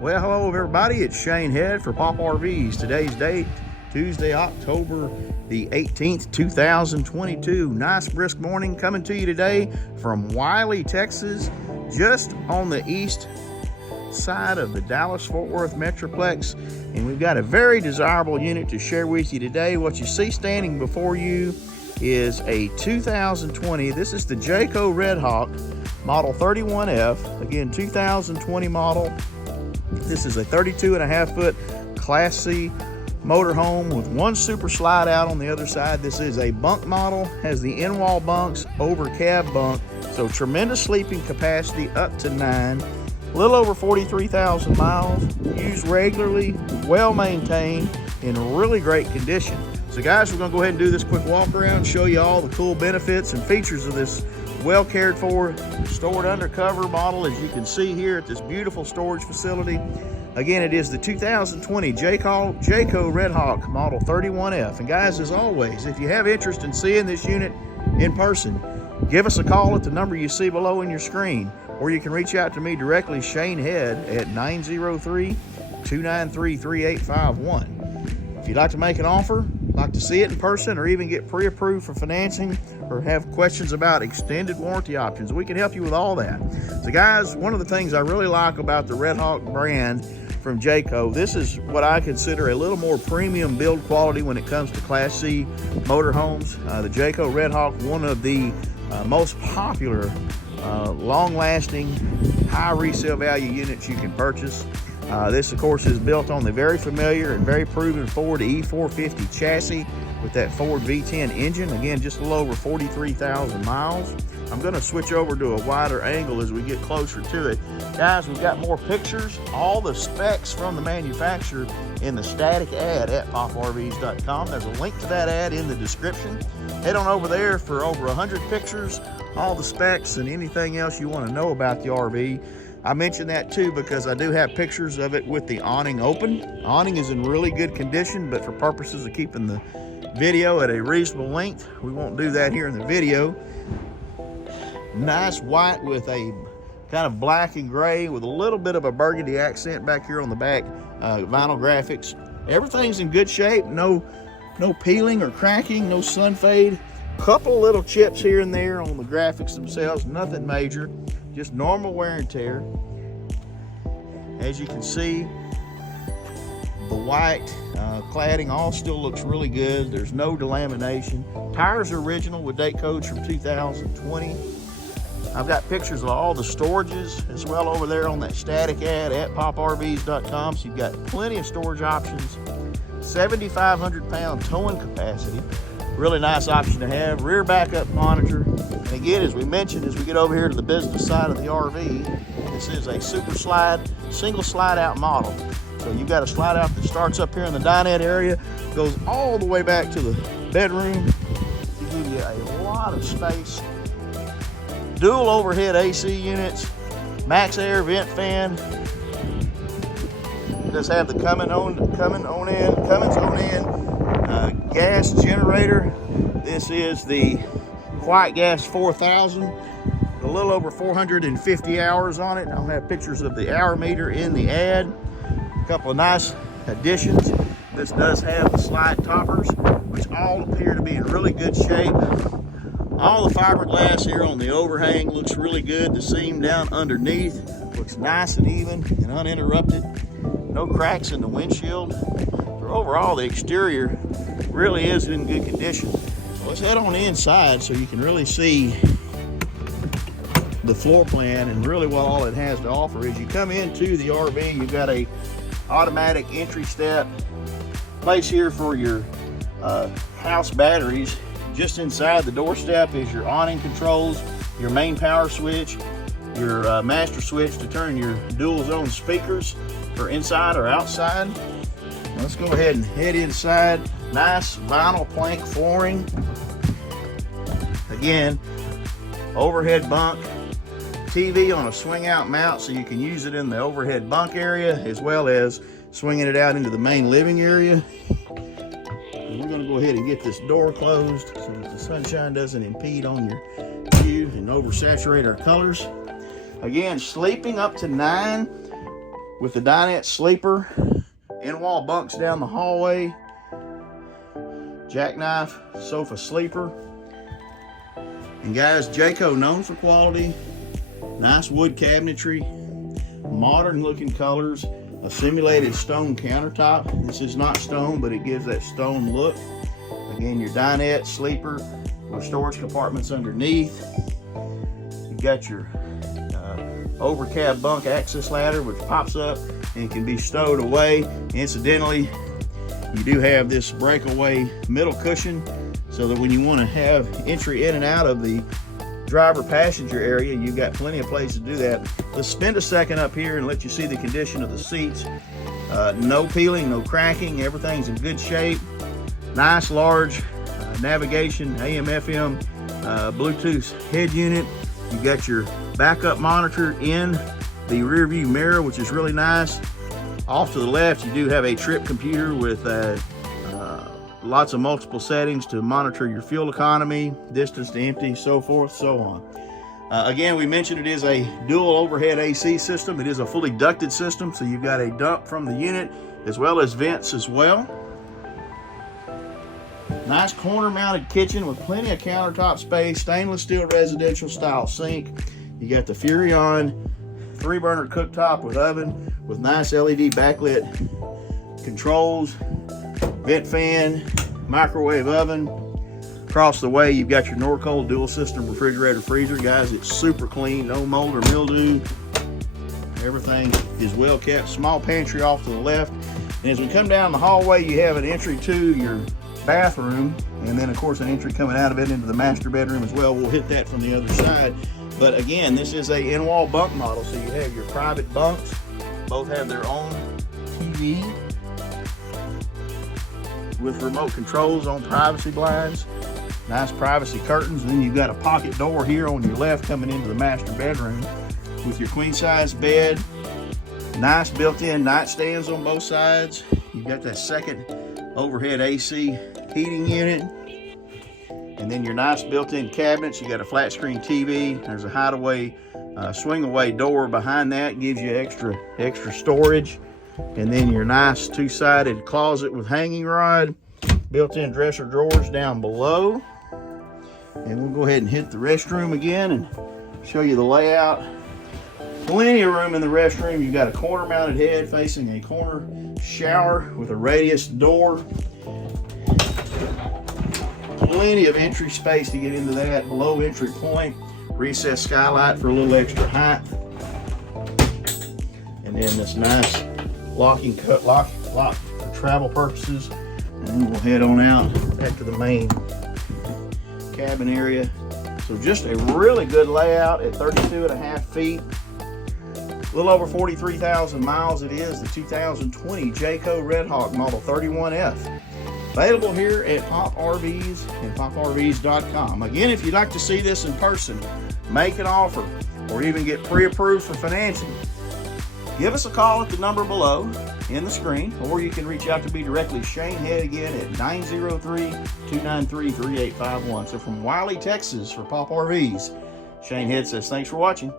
Well, hello everybody, it's Shane Head for Pop RVs. Today's date, Tuesday, October the 18th, 2022. Nice brisk morning coming to you today from Wylie, Texas, just on the east side of the Dallas-Fort Worth Metroplex. And we've got a very desirable unit to share with you today. What you see standing before you is a 2020, this is the Jayco Redhawk model 31F, again 2020 model. This is a 32.5 foot Class C motorhome with one super slide out on the other side. This is a bunk model, has the in-wall bunks over cab bunk, so tremendous sleeping capacity up to 9. A little over 43,000 miles, used regularly, well maintained, in really great condition. So guys, we're gonna go ahead and do this quick walk around, show you all the cool benefits and features of this well cared for, stored undercover model, as you can see here at this beautiful storage facility. Again, it is the 2020 Jayco Redhawk model 31F. And guys, as always, if you have interest in seeing this unit in person, give us a call at the number you see below in your screen, or you can reach out to me directly, Shane Head, at 903-293-3851. If you'd like to make an offer, like to see it in person, or even get pre-approved for financing, or have questions about extended warranty options, we can help you with all that. So guys, one of the things I really like about the Redhawk brand from Jayco, this is what I consider a little more premium build quality when it comes to Class C motorhomes. The Jayco Redhawk, one of the most popular, long-lasting, high resale value units you can purchase. This, of course, is built on the very familiar and very proven Ford E450 chassis with that Ford V10 engine. Again, just a little over 43,000 miles. I'm going to switch over to a wider angle as we get closer to it. Guys, we've got more pictures, all the specs from the manufacturer in the static ad at poprvs.com. There's a link to that ad in the description. Head on over there for over 100 pictures, all the specs, and anything else you want to know about the RV. I mentioned that too because I do have pictures of it with the awning open. Awning is in really good condition, but for purposes of keeping the video at a reasonable length, we won't do that here in the video. Nice white with a kind of black and gray with a little bit of a burgundy accent back here on the back. Vinyl graphics. Everything's in good shape. No peeling or cracking, no sun fade. Couple little chips here and there on the graphics themselves, nothing major. Just normal wear and tear. As you can see, the white cladding all still looks really good. There's no delamination. Tires are original with date codes from 2020. I've got pictures of all the storages as well over there on that static ad at poprvs.com. So you've got plenty of storage options. 7,500 pound towing capacity. Really nice option to have. Rear backup monitor. And again, as we mentioned, as we get over here to the business side of the RV, this is a super slide, single slide out model. So you've got a slide out that starts up here in the dinette area, goes all the way back to the bedroom to give you a lot of space. Dual overhead AC units, max air vent fan. It does have the Cummins on in gas generator. This is the Quiet Gas 4000, a little over 450 hours on it. I'll have pictures of the hour meter in the ad. A couple of nice additions. This does have the slide toppers, which all appear to be in really good shape. All the fiberglass here on the overhang looks really good. The seam down underneath looks nice and even and uninterrupted. No cracks in the windshield. So overall, the exterior really is in good condition. Let's head on the inside so you can really see the floor plan and really what all it has to offer. As you come into the RV, you've got a automatic entry step, place here for your house batteries. Just inside the doorstep is your awning controls, your main power switch, your master switch to turn your dual zone speakers for inside or outside. Let's go ahead and head inside. Nice vinyl plank flooring. Again, overhead bunk, TV on a swing out mount so you can use it in the overhead bunk area as well as swinging it out into the main living area. And we're going to go ahead and get this door closed so that the sunshine doesn't impede on your view and oversaturate our colors. Again, sleeping up to 9 with the dinette sleeper. In-wall bunks down the hallway. Jackknife sofa sleeper. And guys, Jayco known for quality. Nice wood cabinetry. Modern looking colors. A simulated stone countertop. This is not stone, but it gives that stone look. Again, your dinette sleeper with storage compartments underneath. You got your overcab bunk access ladder, which pops up and can be stowed away. Incidentally, you do have this breakaway middle cushion so that when you want to have entry in and out of the driver passenger area, you've got plenty of place to do that. Let's spend a second up here and let you see the condition of the seats. No peeling, no cracking, everything's in good shape. Nice large navigation, AM, FM, Bluetooth head unit. You got your backup monitor in the rear view mirror, which is really nice. Off to the left, you do have a trip computer with lots of multiple settings to monitor your fuel economy, distance to empty, so forth, so on. Again, we mentioned it is a dual overhead AC system. It is a fully ducted system, so you've got a dump from the unit as well as vents as well. Nice corner mounted kitchen with plenty of countertop space, stainless steel residential style sink. You got the Furrion 3-burner cooktop with oven with nice LED backlit controls, vent fan, microwave oven. Across the way, you've got your Norcold dual system refrigerator freezer. Guys, it's super clean, no mold or mildew. Everything is well kept. Small pantry off to the left. And as we come down the hallway, you have an entry to your bathroom, and then of course an entry coming out of it into the master bedroom as well. We'll hit that from the other side. But again, this is a in-wall bunk model, so you have your private bunks. Both have their own TV with remote controls on privacy blinds. Nice privacy curtains. And then you've got a pocket door here on your left coming into the master bedroom with your queen size bed. Nice built-in nightstands on both sides. You've got that second overhead AC heating unit. And then your nice built-in cabinets. You got a flat screen TV. There's a hideaway, swing away door behind that. Gives you extra storage. And then your nice two-sided closet with hanging rod. Built-in dresser drawers down below. And we'll go ahead and hit the restroom again and show you the layout. Plenty of room in the restroom. You've got a corner mounted head facing a corner shower with a radius door. Plenty of entry space to get into that. Below entry point, recessed skylight for a little extra height. And then this nice locking cut lock for travel purposes. And then we'll head on out back to the main cabin area. So just a really good layout at 32.5 feet. A little over 43,000 miles it is. The 2020 Jayco Redhawk Model 31F. Available here at Pop RVs and poprvs.com. Again, if you'd like to see this in person, make an offer, or even get pre-approved for financing, give us a call at the number below in the screen, or you can reach out to me directly, Shane Head, again at 903-293-3851. So from Wylie, Texas, for Pop RVs, Shane Head says thanks for watching.